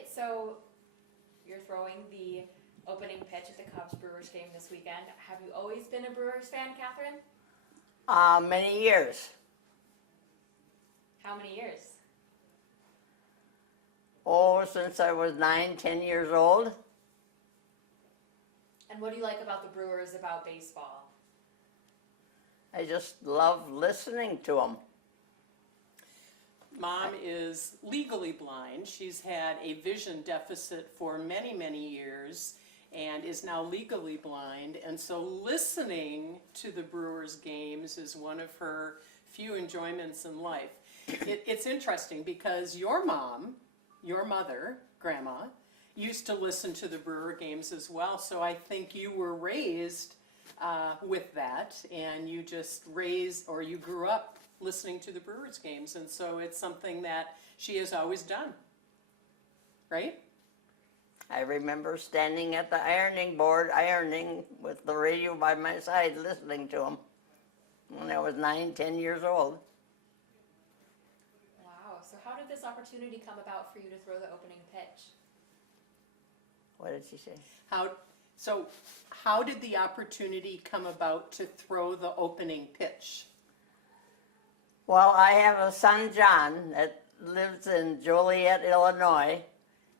right, so you're throwing the opening pitch at the Cubs Brewers game this weekend. Have you always been a Brewers fan, Catherine? Many years. How many years? Oh, since I was 9, 10 years old. And what do you like about the Brewers about baseball? I just love listening to them. Mom is legally blind. She's had a vision deficit for many, many years and is now legally blind. And so listening to the Brewers games is one of her few enjoyments in life. It's interesting because your mom, your mother, Grandma, used to listen to the Brewer games as well. So I think you were raised with that, and you just you grew up listening to the Brewers games, and so it's something that she has always done, right? I remember standing at the ironing board, ironing with the radio by my side, listening to them when I was 9, 10 years old. Wow, so how did this opportunity come about for you to throw the opening pitch? What did she say? How did the opportunity come about to throw the opening pitch? Well, I have a son, John, that lives in Joliet, Illinois.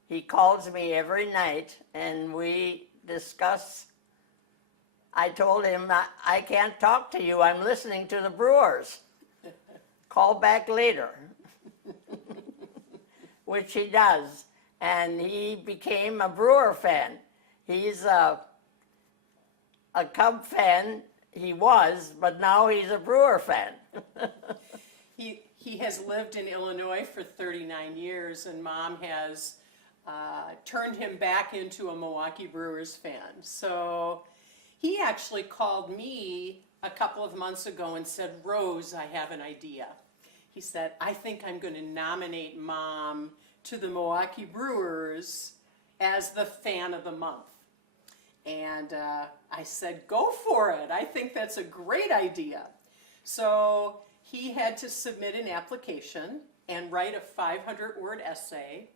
He calls me every night, and we discuss. I told him, I can't talk to you. I'm listening to the Brewers. Call back later, which he does. And he became a Brewer fan. He's a Cub fan. He was, but now he's a Brewer fan. He has lived in Illinois for 39 years, and Mom has turned him back into a Milwaukee Brewers fan. So he actually called me a couple of months ago and said, Rose, I have an idea. He said, I think I'm going to nominate Mom to the Milwaukee Brewers as the fan of the month. And I said, go for it. I think that's a great idea. So he had to submit an application and write a 500-word essay.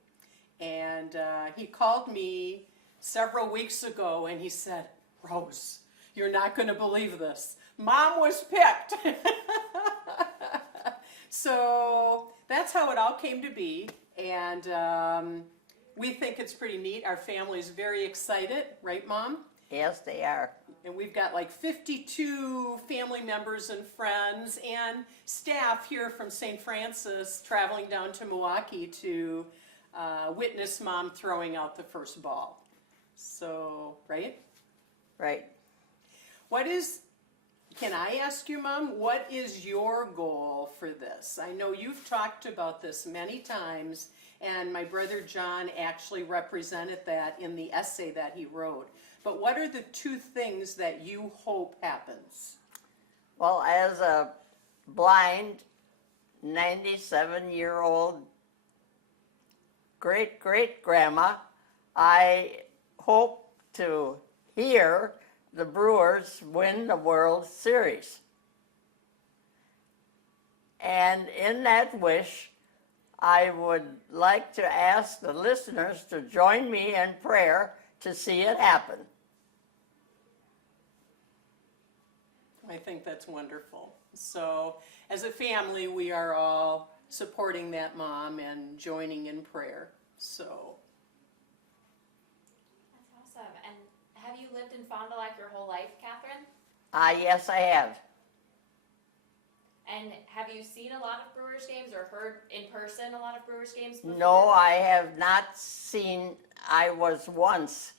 And he called me several weeks ago and he said, Rose, you're not going to believe this. Mom was picked. So that's how it all came to be. And we think it's pretty neat. Our family's very excited, right, Mom? Yes, they are. And we've got like 52 family members and friends and staff here from St. Francis traveling down to Milwaukee to witness Mom throwing out the first ball. So, right? Right. Can I ask you, Mom, what is your goal for this? I know you've talked about this many times, and my brother John actually represented that in the essay that he wrote. But what are the 2 things that you hope happens? Well, as a blind 97-year-old great-great-grandma, I hope to hear the Brewers win the World Series. And in that wish, I would like to ask the listeners to join me in prayer to see it happen. I think that's wonderful. So as a family, we are all supporting that mom and joining in prayer. So That's awesome. And have you lived in Fond du Lac your whole life, Catherine? Yes, I have. And have you seen a lot of Brewers games or heard in person a lot of Brewers games before? No, I have not seen. I was once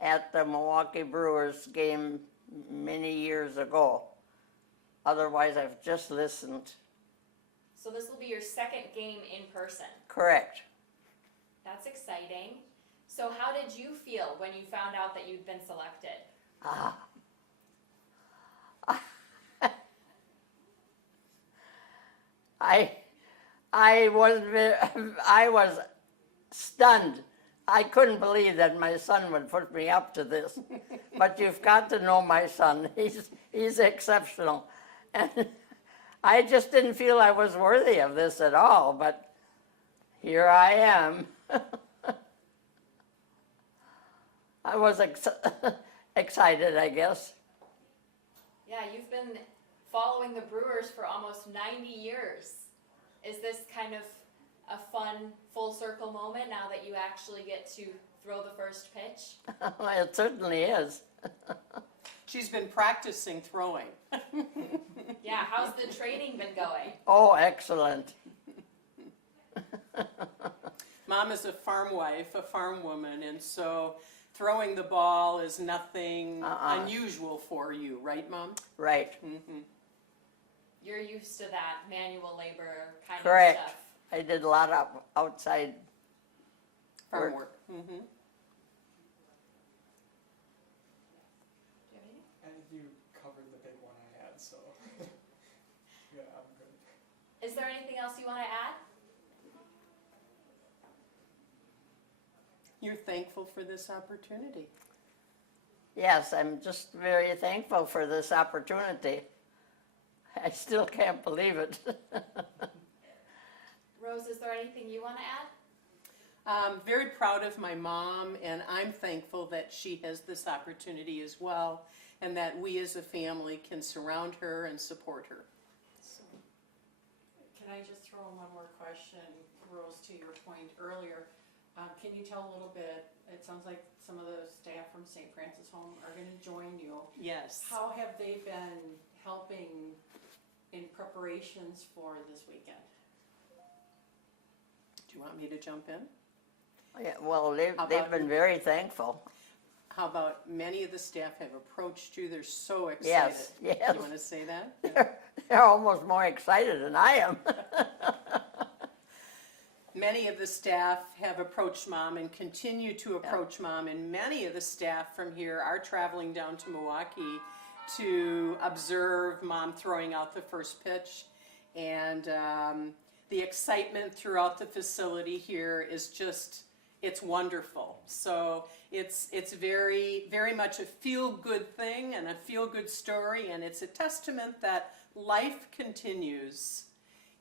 at the Milwaukee Brewers game many years ago. Otherwise, I've just listened. So this will be your second game in person. Correct. That's exciting. So how did you feel when you found out that you'd been selected? I was stunned. I couldn't believe that my son would put me up to this. But you've got to know my son. He's exceptional. And I just didn't feel I was worthy of this at all, but here I am. I was excited, I guess. Yeah, you've been following the Brewers for almost 90 years. Is this kind of a fun full circle moment now that you actually get to throw the first pitch? It certainly is. She's been practicing throwing. Yeah, how's the training been going? Oh, excellent. Mom is a farm wife, a farm woman, and so throwing the ball is nothing unusual for you, right, Mom? Right. You're used to that manual labor kind Correct. of stuff. I did a lot of outside Farm Work. work. Do you have anything? And you covered the big one I had, so yeah, I'm good. Is there anything else you want to add? You're thankful for this opportunity. Yes, I'm just very thankful for this opportunity. I still can't believe it. Rose, is there anything you want to add? I'm very proud of my mom, and I'm thankful that she has this opportunity as well, and that we as a family can surround her and support her. Can I just throw in one more question, Rose, to your point earlier? Can you tell a little bit, it sounds like some of the staff from St. Francis Home are going to join you. Yes. How have they been helping in preparations for this weekend? Do you want me to jump in? Yeah, well, How they've about been you? very thankful. How about many of the staff have approached you? They're so excited. Yes, yes. You want to say that? They're almost more excited than I am. Many of the staff have approached Mom and continue to approach Mom, and many of the staff from here are traveling down to Milwaukee to observe Mom throwing out the first pitch. And the excitement throughout the facility here is just, it's wonderful. So it's very, very much a feel-good thing and a feel-good story, and it's a testament that life continues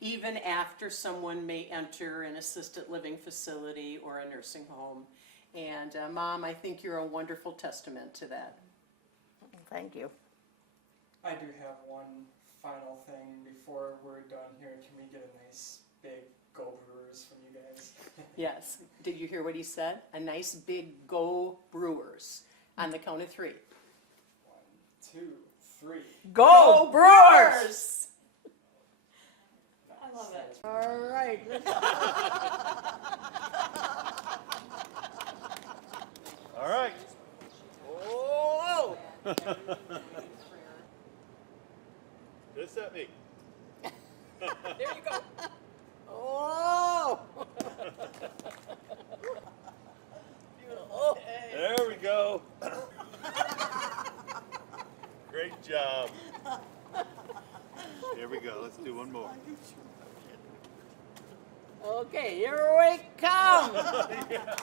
even after someone may enter an assisted living facility or a nursing home. And Mom, I think you're a wonderful testament to that. Thank you. I do have one final thing before we're done here. Can we get a nice big Go Brewers from you guys? Yes. Did you hear what he said? A nice big Go Brewers on the count of 3. 1, 2, 3. Go Brewers! I love it. All right. All right. Oh! This at me. There you go. Oh! There we go. Great job. Here we go. Let's do one more. Okay, here we come. Yeah.